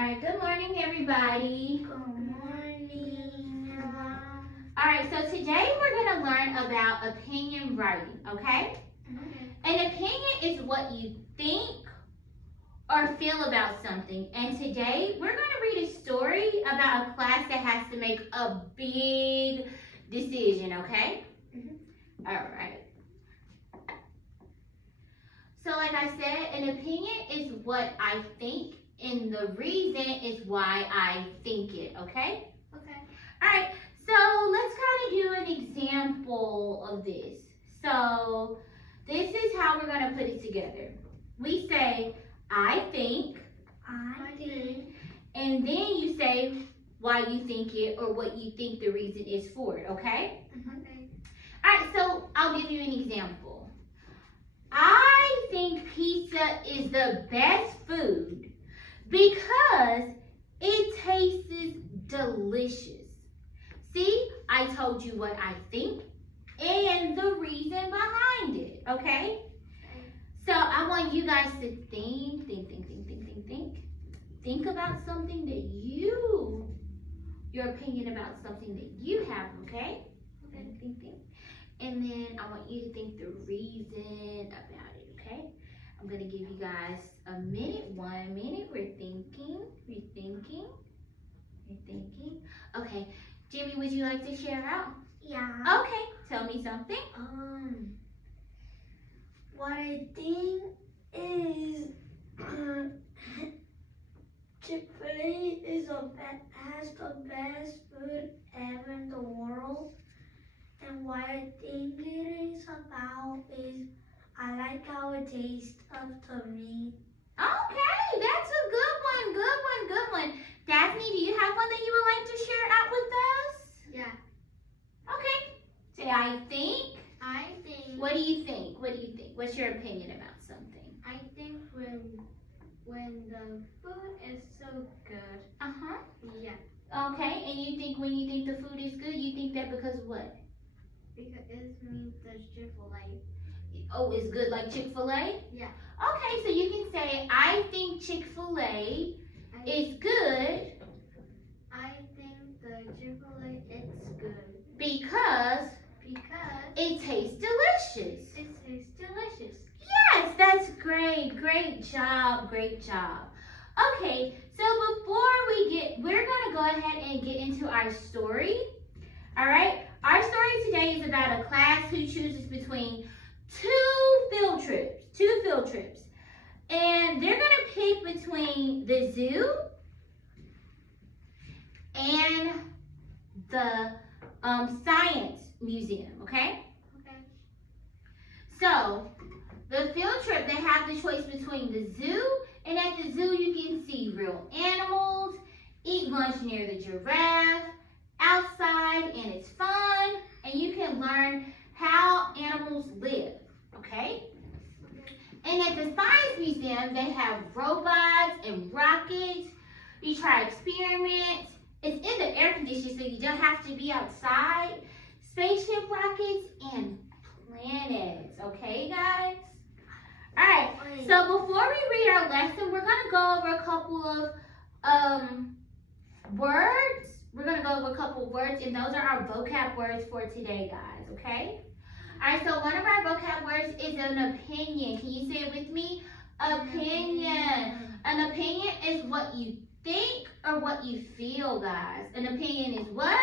All right, good morning, everybody. Good morning, Mom. All right, so today we're going to learn about opinion writing, okay? An opinion is what you think or feel about something. And today we're going to read a story about a class that has to make a big decision, okay? All right. So like I said, an opinion is what I think, and the reason is why I think it, okay? Okay. All right, so let's kind of do an example of this. So this is how we're going to put it together. We say, I think, and then you say why you think it or what you think the reason is for it, okay? Okay. All right, so I'll give you an example. I think pizza is the best food because it tastes delicious. See, I told you what I think and the reason behind it, okay? So I want you guys to think about something that your opinion about something that you have, okay? Think. And then I want you to think the reason about it, okay? I'm gonna give you guys a minute, 1 minute. We're thinking. Okay, Jimmy, would you like to share out? Yeah. Okay, tell me something. What I think is Chick-fil-A has the best food ever in the world. And what I think it is about is I like how it tastes to me. Okay, that's a good one. Daphne, do you have one that you would like to share out with us? Yeah. Okay, say I think. I think. What do you think? What's your opinion about something? I think when the food is so good. Uh-huh. Yeah. Okay, and you think when you think the food is good, you think that because what? Because it means the Chick-fil-A. Oh, it's good like Chick-fil-A? Yeah. Okay, so you can say, I think Chick-fil-A is good. I think the Chick-fil-A is good. Because it tastes delicious. It tastes delicious. Yes, that's great. Great job. Okay, so we're going to go ahead and get into our story. All right, our story today is about a class who chooses between two field trips. And they're going to pick between the zoo and the science museum, okay? Okay. So, the field trip, they have the choice between the zoo, and at the zoo you can see real animals, eat lunch near the giraffe, outside, and it's fun, and you can learn how animals live, okay? And at the science museum, they have robots and rockets. You try experiments. It's in the air conditioning, so you don't have to be outside. Spaceship rockets and planets, okay, guys? All right, so before we read our lesson, we're going to go over a couple of words. We're going to go over a couple of words, and those are our vocab words for today, guys, okay? All right, so one of our vocab words is an opinion. Can you say it with me? Opinion. An opinion is what you think or what you feel, guys. An opinion is what?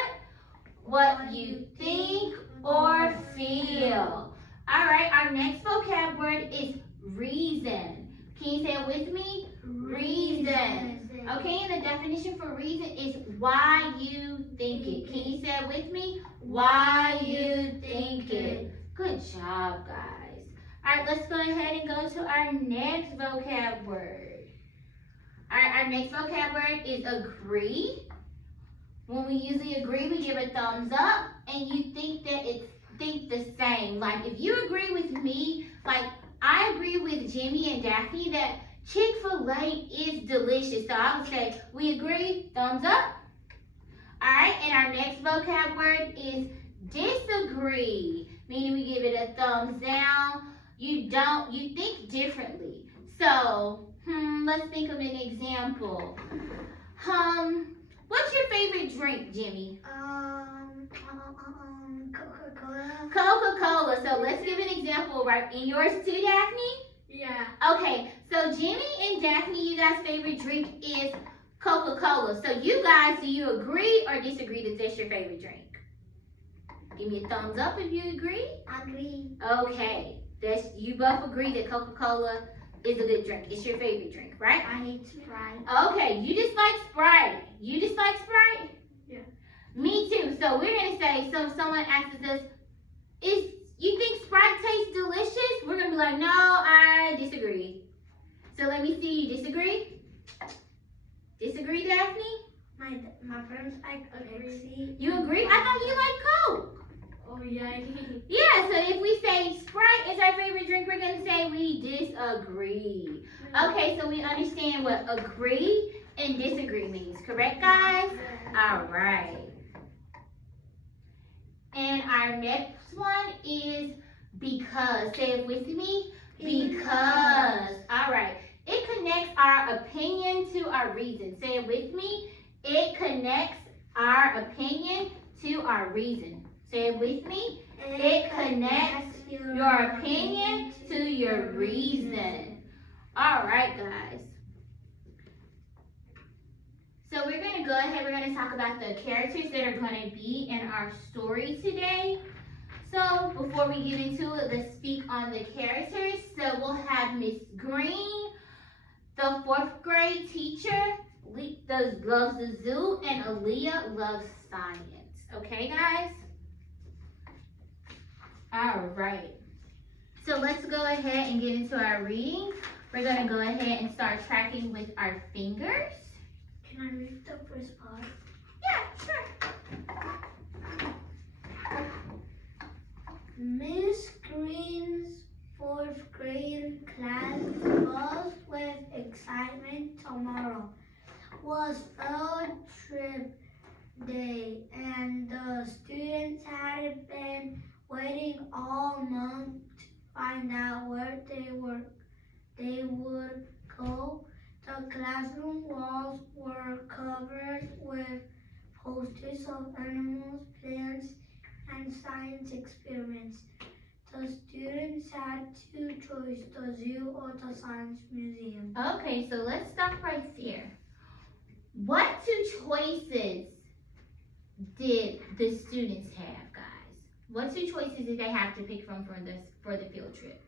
What you think or feel. All right, our next vocab word is reason. Can you say it with me? Reason. Okay, and the definition for reason is why you think it. Can you say it with me? Why you think it. Good job, guys. All right, let's go ahead and go to our next vocab word. All right, our next vocab word is agree. When we usually agree, we give a thumbs up, and you think the same. Like if you agree with me, like I agree with Jimmy and Daphne that Chick-fil-A is delicious. So I would say we agree, thumbs up. All right, and our next vocab word is disagree, meaning we give it a thumbs down. You think differently. So Let's think of an example. What's your favorite drink, Jimmy? Coca-Cola. Coca-Cola. So let's give an example, right? In yours too, Daphne? Yeah. Okay, so Jimmy and Daphne, you guys' favorite drink is Coca-Cola. So you guys, do you agree or disagree that that's your favorite drink? Give me a thumbs up if you agree. Agree. Okay, you both agree that Coca-Cola is a good drink. It's your favorite drink, right? I hate Sprite. Okay, you dislike Sprite. You dislike Sprite? Yeah. Me too. So we're gonna say, so if someone asks us, you think Sprite tastes delicious? We're gonna be like, no, I disagree. So let me see, you disagree? Disagree, Daphne? My friends like Pepsi. You agree? I thought you like Coke. Oh yeah. Yeah, so if we say Sprite is our favorite drink, we're gonna say we disagree. Okay, so we understand what agree and disagree means, correct, guys? All right. And our next one is because. Say it with me. Because. All right. It connects our opinion to our reason. Say it with me. It connects our opinion to our reason. Say it with me. It connects your opinion to your reason. All right, guys. So we're going to go ahead. We're going to talk about the characters that are going to be in our story today. So before we get into it, let's speak on the characters. So we'll have Miss Green, the 4th grade teacher, loves the zoo, and Aaliyah loves science. Okay, guys? All right. So let's go ahead and get into our reading. We're going to go ahead and start tracking with our fingers. Can I read the first part? Yeah, sure. Miss Green's 4th grade class buzzed with excitement. Tomorrow was field trip day, and the students had been waiting all month to find out where they would go. The classroom walls were covered with posters of animals, plants, and science experiments. The students had 2 choices, the zoo or the science museum. Okay, so let's stop right there. What 2 choices did the students have, guys? What 2 choices did they have to pick from for the field trip?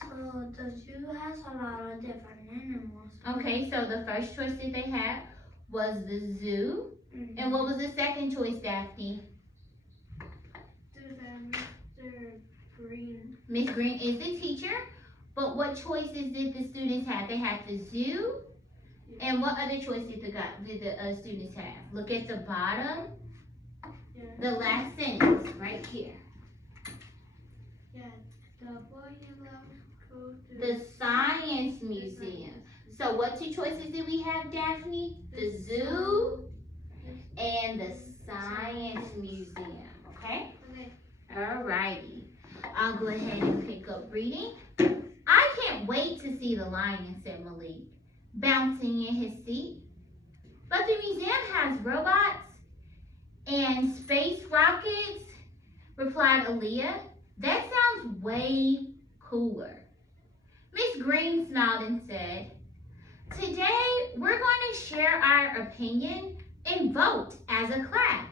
So the zoo has a lot of different animals. Okay, so the first choice that they had was the zoo. Mm-hmm. And what was the second choice, Daphne? Mr. Green. Miss Green is the teacher, but what choices did the students have? They had the zoo, and what other choice did the students have? Look at the bottom, the last sentence right here. The boy who loves to go to The science museum. So what 2 choices did we have, Daphne? The zoo and the science museum, okay? Okay. Alrighty. I'll go ahead and pick up reading. I can't wait to see the lion, said Malik, bouncing in his seat. But the museum has robots and space rockets, replied Aaliyah. That sounds way cooler. Miss Green smiled and said, today we're going to share our opinion and vote as a class.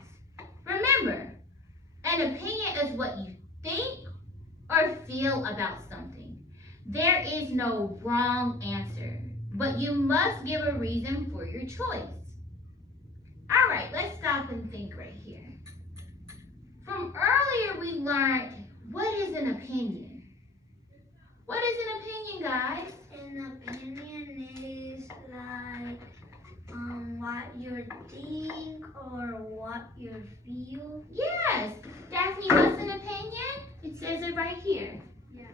Remember, an opinion is what you think or feel about something. There is no wrong answer, but you must give a reason for your choice. All right, let's stop and think right here. From earlier, we learned what is an opinion. What is an opinion, guys? An opinion is like what you think or what you feel. Yes. Daphne, what's an opinion? It says it right here. Yeah.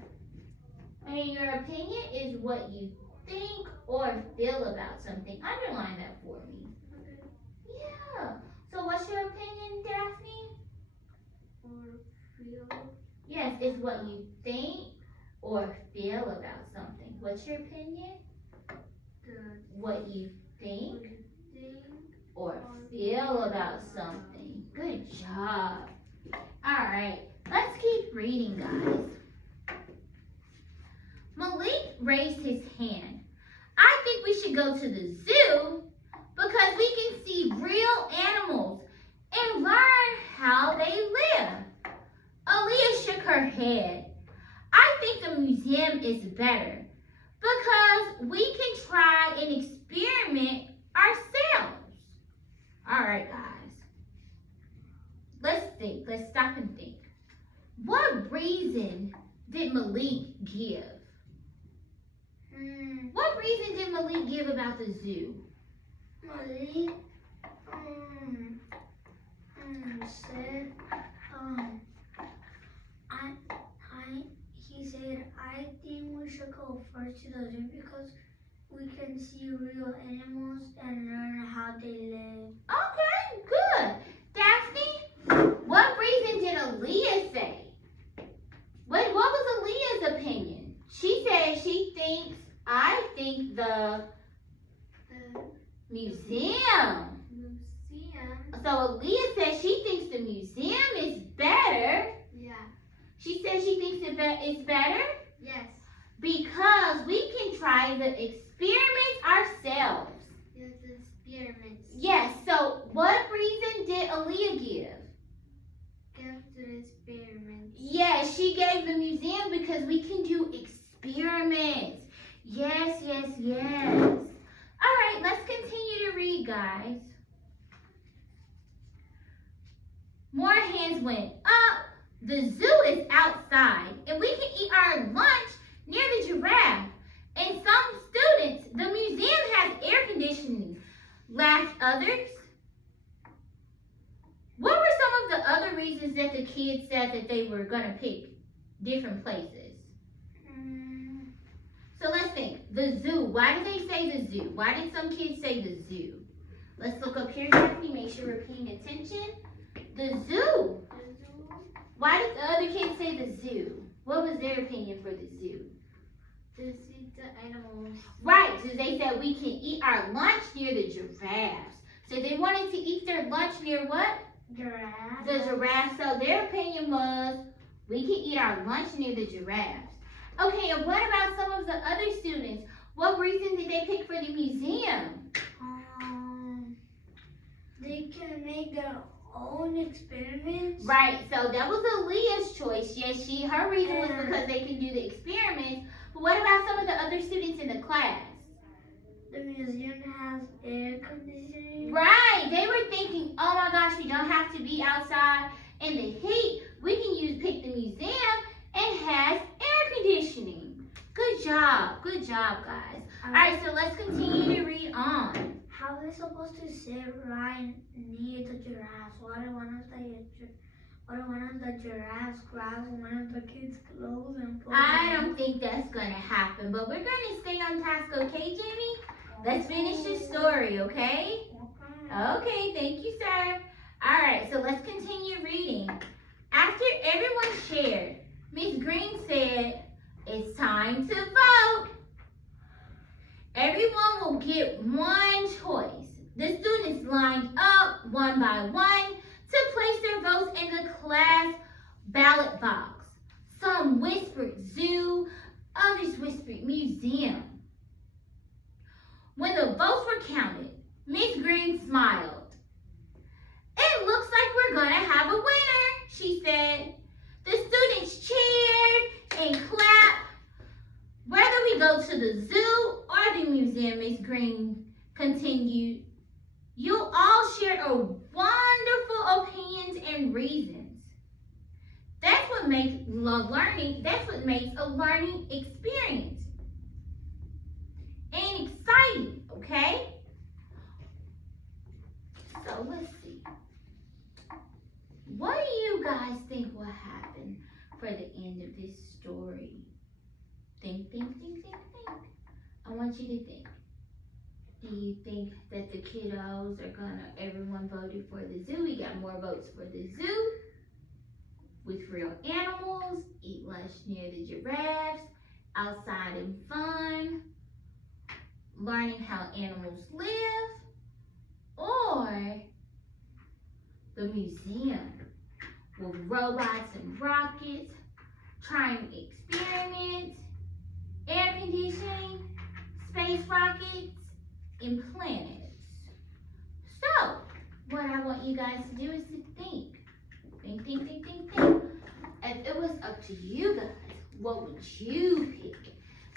And your opinion is what you think or feel about something. Underline that for me. Okay. Yeah. So what's your opinion, Daphne? Or feel. Yes, it's what you think or feel about something. What's your opinion? What you think or feel about something. Good job. Alright, let's keep reading, guys. Malik raised his hand. I think we should go to the zoo because we can see real animals and learn how they live. Aaliyah shook her head. I think the museum is better because we can try and experiment ourselves. All right, guys. Let's think. Let's stop and think. What reason did Malik give? What reason did Malik give about the zoo? Malik said he said I think we should go first to the zoo because we can see real animals and learn how they live. Okay, good. Daphne, what reason did Aaliyah say? What was Aaliyah's opinion? She said I think the museum. So Aaliyah said she thinks the museum is better. Yeah. She said she thinks it's better Yes. because we can try the experiments ourselves. Yes, experiments. Yes, so what reason did Aaliyah give? Give to experiments. Yes, she gave the museum because we can do experiments. Yes, yes, yes. All right, let's continue to read, guys. More hands went up. The zoo is outside, and we can eat our lunch near the giraffe. And some students, the museum has air conditioning, laughed others. What were some of the other reasons that the kids said that they were going to pick different places? So let's think. The zoo. Why did they say the zoo? Why did some kids say the zoo? Let's look up here, Daphne. Make sure we're paying attention. The zoo. Why did the other kids say the zoo? What was their opinion for the zoo? To see the animals. Right, so they said we can eat our lunch near the giraffes. So they wanted to eat their lunch near what? Giraffe. The giraffes. So their opinion was we can eat our lunch near the giraffes. Okay, and what about some of the other students? What reason did they pick for the museum? They can make their own experiments. Right, so that was Aaliyah's choice. Yes, her reason was because they can do the experiments. But what about some of the other students in the class? The museum has air conditioning. Right, they were thinking, oh my gosh, we don't have to be outside in the heat. We can pick the museum and has air conditioning. Good job, guys. All right, so let's continue to read on. How are we supposed to sit right near the giraffes? What if one of the giraffes grabs one of the kids' clothes and pulls I don't think that's going to happen, but we're going to stay on task, okay, Jenny? Let's finish this story, okay? Okay, thank you, sir. All right, so let's continue reading. After everyone shared, Miss Green said, it's time to vote. Everyone will get one choice. The students lined up one by one to place their votes in the class ballot box. Some whispered zoo, others whispered museum. When the votes were counted, Miss Green smiled. It looks like we're gonna have a winner, she said. The students cheered and clapped. Whether we go to the zoo or the museum, Miss Green continued, you all shared a wonderful opinions and reasons. That's what makes a learning experience. And exciting, okay? So let's see. What do you guys think will happen for the end of this story? Think. I want you to think. Do you think that the kiddos everyone voted for the zoo? We got more votes for the zoo. with real animals, eat lunch near the giraffes, outside and fun, learning how animals live, or the museum with robots and rockets, trying experiments, air conditioning, space rockets, and planets. So, what I want you guys to do is to think. Think, think, think, think, think. If it was up to you guys, what would you pick?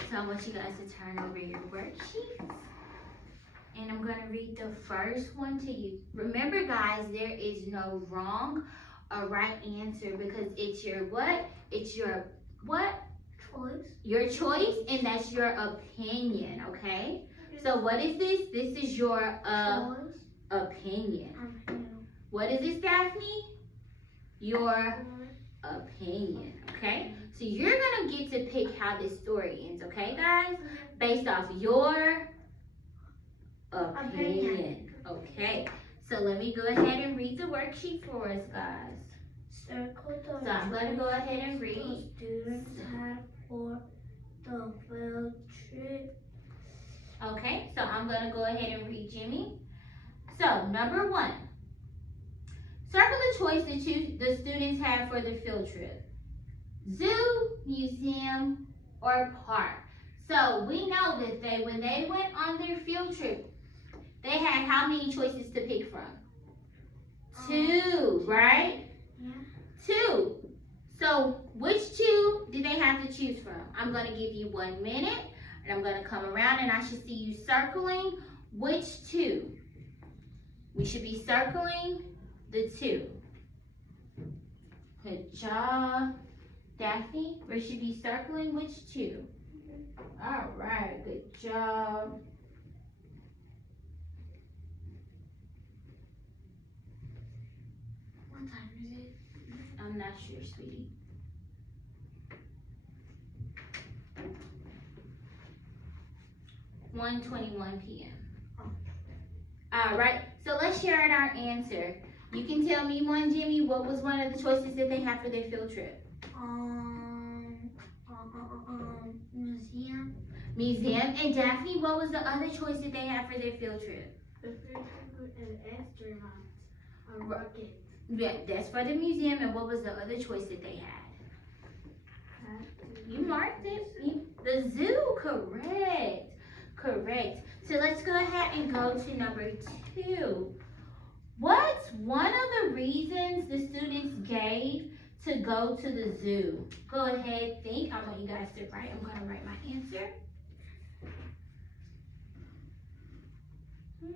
So I want you guys to turn over your worksheets. And I'm going to read the first one to you. Remember, guys, there is no wrong or right answer because it's your what? It's your what? Choice. Your choice, and that's your opinion, okay? So what is this? This is your Choice. opinion. Opinion. What is this, Daphne? Your opinion, okay? So you're gonna get to pick how this story ends, okay, guys? Based off your opinion, okay? So let me go ahead and read the worksheet for us, guys. Circle the So I'm gonna go ahead and read. the students had for the field trip. Okay, so I'm gonna go ahead and read, Jimmy. So number 1, circle the choice that the students have for the field trip: zoo, museum, or park. So we know that when they went on their field trip, they had how many choices to pick from? 2, right? Yeah. 2. So which 2 did they have to choose from? I'm gonna give you 1 minute, and I'm gonna come around, and I should see you circling which 2. We should be circling the 2. Good job. Daphne, we should be circling which 2? All right, good job. What time is it? I'm not sure, sweetie. (1:21 p.m.) All right, so let's share out our answer. You can tell me one, Jimmy, what was one of the choices that they had for their field trip? Museum. Museum. And Daphne, what was the other choice that they had for their field trip? The field trip and astronaut. A rocket. Yeah, that's for the museum. And what was the other choice that they had? You marked it. The zoo, correct. Correct. So let's go ahead and go to number 2. What's one of the reasons the students gave to go to the zoo? Go ahead, think. I want you guys to write. I'm going to write my answer. We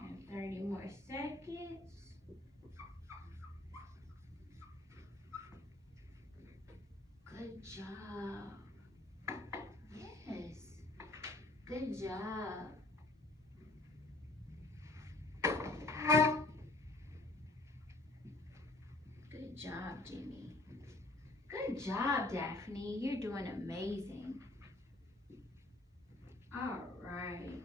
have 30 more seconds. Good job. Yes. Good job. Good job, Jimmy. Good job, Daphne. You're doing amazing. All right.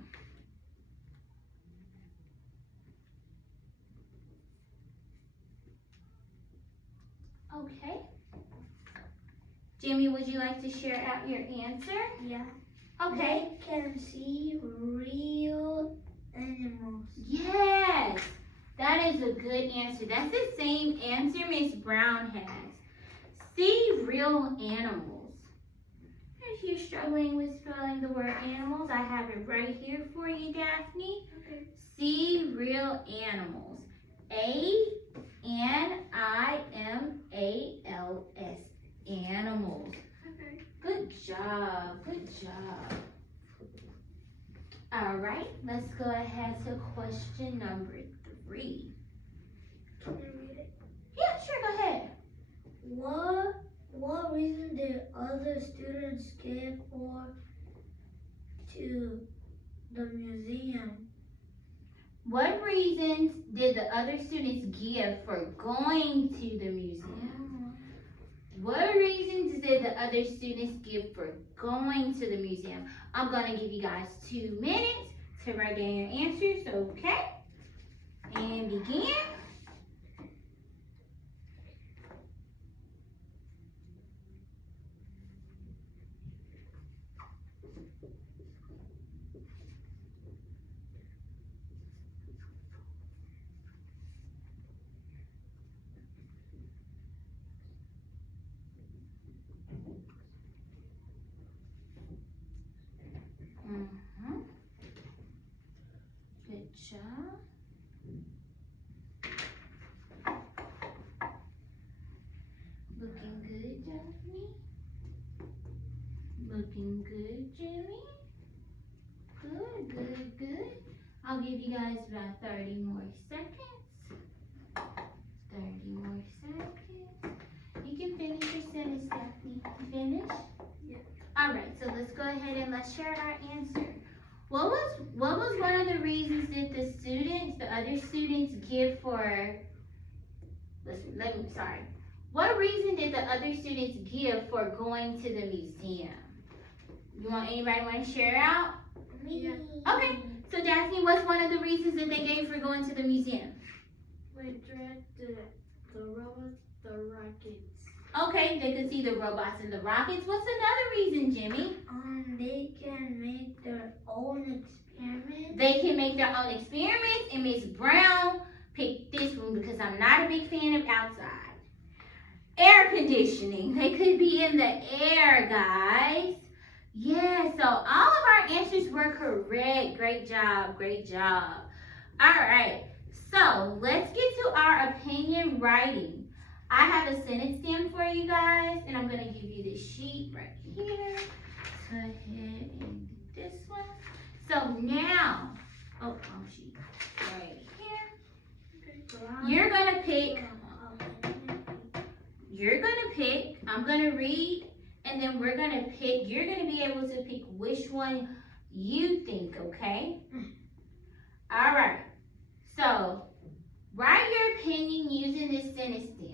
Okay. Jimmy, would you like to share out your answer? Yeah. Okay. They can see real animals. Yes, that is a good answer. That's the same answer Miss Brown has. See real animals. If you're struggling with spelling the word animals, I have it right here for you, Daphne. Okay. See real animals. A-N-I-M-A-L-S. Animals. Okay. Good job. Good job. All right, let's go ahead to question number 3. Can you read it? Yeah, sure, go ahead. What reason did other students give for to the museum? What reasons did the other students give for going to the museum? What reasons did the other students give for going to the museum? I'm going to give you guys 2 minutes to write down your answers, okay? And begin. Good job. Looking good, Daphne. Looking good, Jimmy. Good, good, good. I'll give you guys about 30 more seconds. 30 more seconds. You can finish your sentence, Daphne. You finished? Yeah. All right, so let's go ahead and let's share our answer. What was one of the reasons that the other students give for, sorry. What reason did the other students give for going to the museum? Anybody want to share out? Me. Okay, so Daphne, what's one of the reasons that they gave for going to the museum? We dread the robots, the rockets. Okay, they could see the robots and the rockets. What's another reason, Jimmy? They can make their own experiments. They can make their own experiments, and Miss Brown picked this one because I'm not a big fan of outside. Air conditioning. They could be in the air, guys. Yeah, so all of our answers were correct. Great job, great job. All right, so let's get to our opinion writing. I have a sentence stem for you guys, and I'm going to give you this sheet right here. Go ahead and do this one. So now, wrong sheet. Right here. You're going to pick, I'm going to read, and then we're going to pick, you're going to be able to pick which one you think, okay? All right. So, write your opinion using this sentence stem.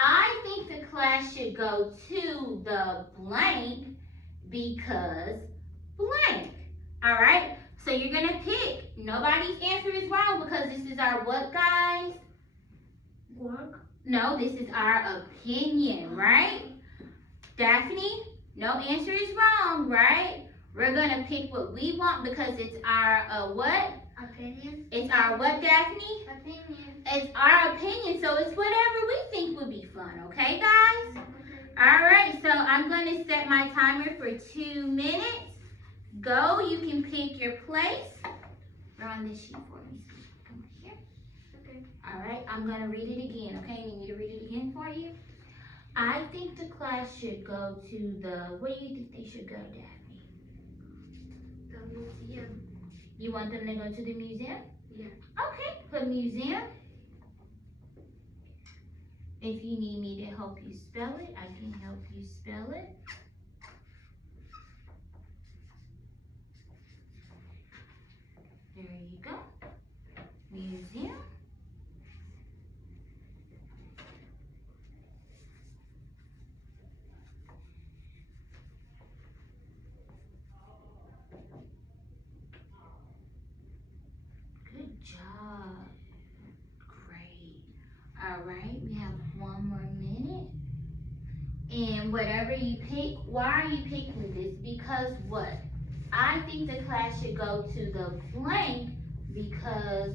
I think the class should go to the blank because blank. All right? So you're going to pick. Nobody's answer is wrong because this is our what, guys? Work. No, this is our opinion, right? Daphne, no answer is wrong, right? We're going to pick what we want because it's our what? Opinion. It's our what, Daphne? Opinion. It's our opinion, so it's whatever we think would be fun, okay, guys? All right, so I'm going to set my timer for 2 minutes. Go, you can pick your place. Run this sheet for me. Come here. Okay. All right, I'm going to read it again, okay? Need me to read it again for you? I think the class should go to the, where do you think they should go, Daphne? The museum. You want them to go to the museum? Yeah. Okay, put museum. If you need me to help you spell it, I can help you spell it. There you go. Museum. Good job. Great. All right, we have 1 more minute. And whatever you pick, why are you picking this? Because what? I think the class should go to the blank because,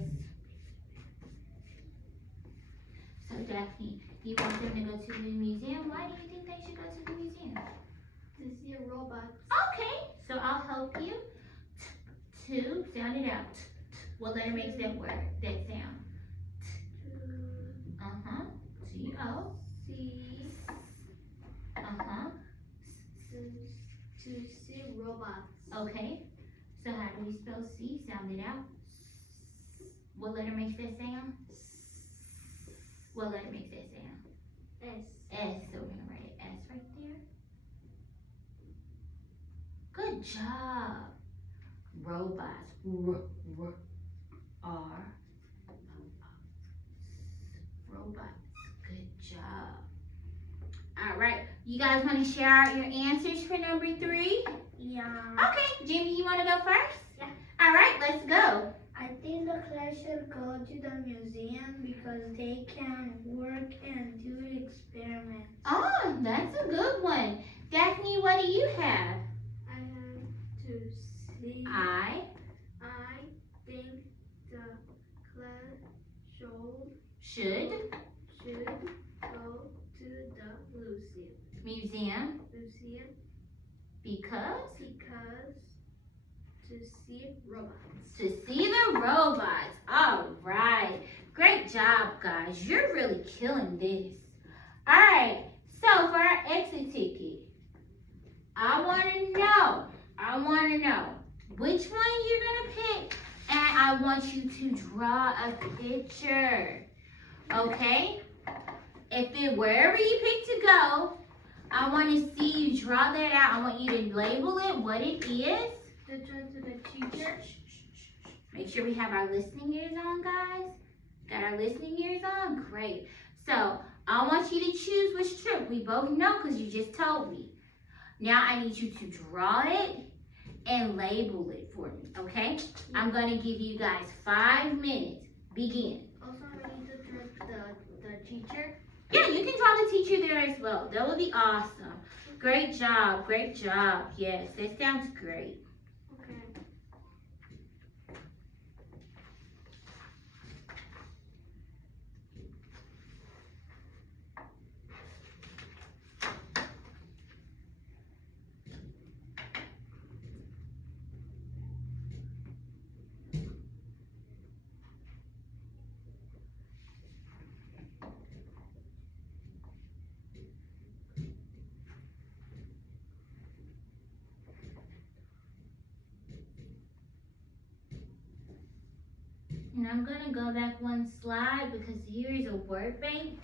so Daphne, you want them to go to the museum? Why do you think they should go to the museum? To see robots. Okay, so I'll help you. To, sound it out. What letter makes that word, that sound? Uh-huh, T-O. See. Uh-huh, To see robots. okay. So how do we spell C? Sound it out. What letter makes that sound? What letter makes that sound? S. S, so we're gonna write an S right there. Good job. Robots. are robots. Good job. All right. You guys want to share out your answers for number 3? Yeah. Okay. Jimmy, you want to go first? Yeah. All right. Let's go. I think the class should go to the museum because they can work and do experiments. Oh, that's a good one. Daphne, what do you have? I have to see. I think the class should go to the museum museum because to see robots. to see the robots. All right. Great job, guys. You're really killing this. All right. So for our exit ticket, I want to know which one you're going to pick, and I want you to draw a picture. Okay? Wherever you pick to go, I want to see you draw that out. I want you to label it what it is. The trip to the teacher. Make sure we have our listening ears on, guys. Got our listening ears on? Great. So I want you to choose which trip. We both know because you just told me. Now I need you to draw it and label it for me, okay? I'm going to give you guys 5 minutes. Begin. Also, I need to draw the teacher. Yeah, you can draw the teacher there as well. That would be awesome. Great job. Great job. Yes, that sounds great. Okay. And I'm going to go back one slide because here is a word bank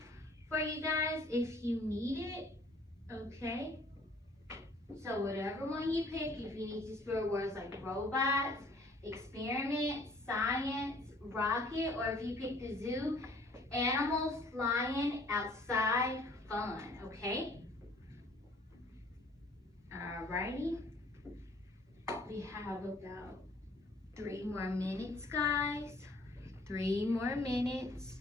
for you guys if you need it, okay? So whatever one you pick, if you need to spell words like robots, experiment, science, rocket, or if you pick the zoo, animals, lion, outside, fun, okay? Alrighty. We have about 3 more minutes, guys. 3 more minutes.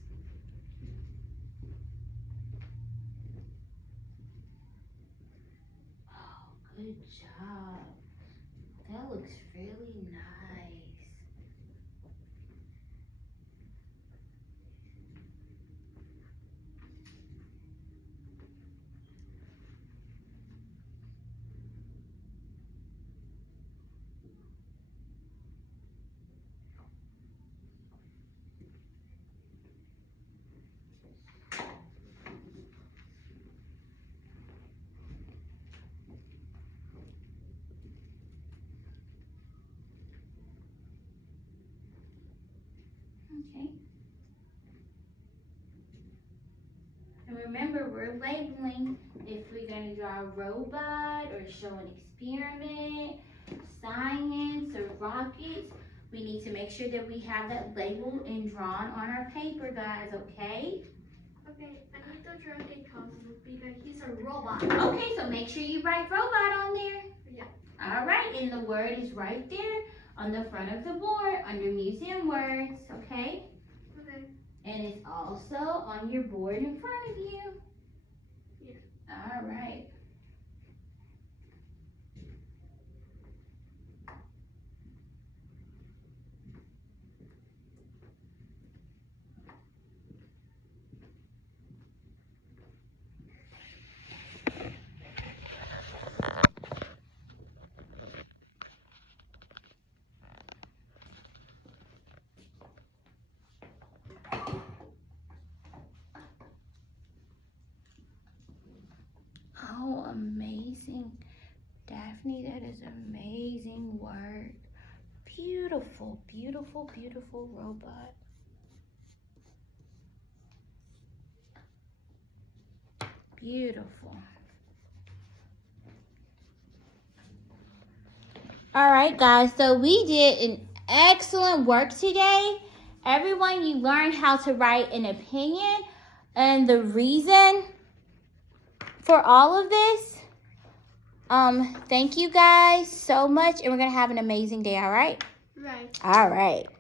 Oh, good job. That looks really nice. Okay. And remember, we're labeling if we're going to draw a robot or show an experiment, science, or rockets. We need to make sure that we have that labeled and drawn on our paper, guys, okay? Okay, I need to draw the Cosmo because he's a robot. Okay, so make sure you write robot on there. Yeah. All right, and the word is right there on the front of the board under museum words, okay? Okay. And it's also on your board in front of you. Yeah. All right. Oh, amazing. Daphne, that is amazing work. Beautiful, beautiful, beautiful robot. Beautiful. All right, guys, so we did an excellent work today. Everyone, you learned how to write an opinion and the reason for all of this. Thank you guys so much, and we're gonna have an amazing day, all right? Right. All right.